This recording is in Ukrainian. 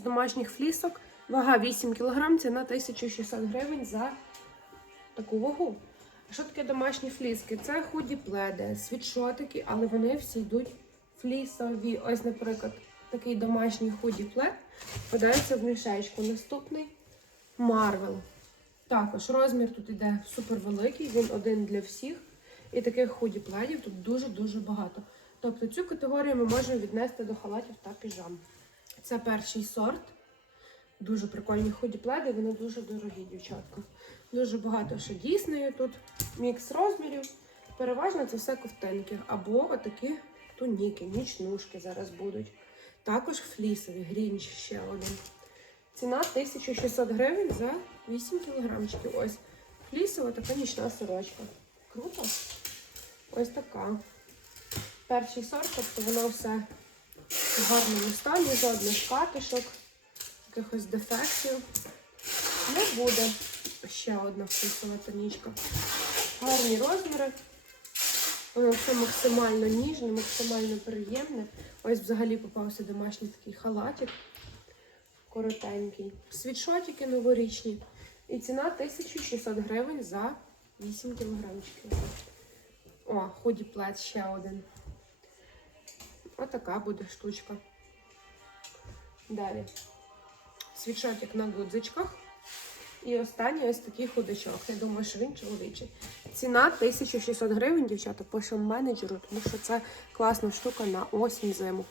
З домашніх флісок. Вага 8 кг, ціна 1600 гривень за таку вагу. Що таке домашні фліски? Це худі пледи, світшотики, але вони всі йдуть флісові. Ось, наприклад, такий домашній худі плед подається в мішечку. Наступний Марвел. Також розмір тут іде супер великий, він один для всіх. І таких худі пледів тут дуже-дуже багато. Тобто цю категорію ми можемо віднести до халатів та піжам. Це перший сорт. Дуже прикольні худі пледи, вони дуже дорогі, дівчатка. Дуже багато ще дійсної тут. Мікс розмірів. Переважно це все ковтинки. Або отакі туніки, нічнушки зараз будуть. Також флісові, грінч ще один. Ціна 1600 гривень за 8 кілограмчиків. Ось флісова така нічна сорочка. Круто. Ось така. Перший сорт, тобто воно все в гарному стані, жодних катишок, якихось дефектів. Не буде. Ще одна флісова тонічка. Гарні розміри. Воно все максимально ніжне, максимально приємне. Ось взагалі попався домашній такий халатик. Коротенький. Світшотики новорічні. І ціна 1600 гривень за 8 кілограмчиків. О, худі плед ще один. Отака буде штучка. Далі. Світшотик на гудзичках. І останній ось такий худачок. Я думаю, що він чоловічий. Ціна 1600 гривень, дівчата, пишемо менеджеру, тому що це класна штука на осінь зиму.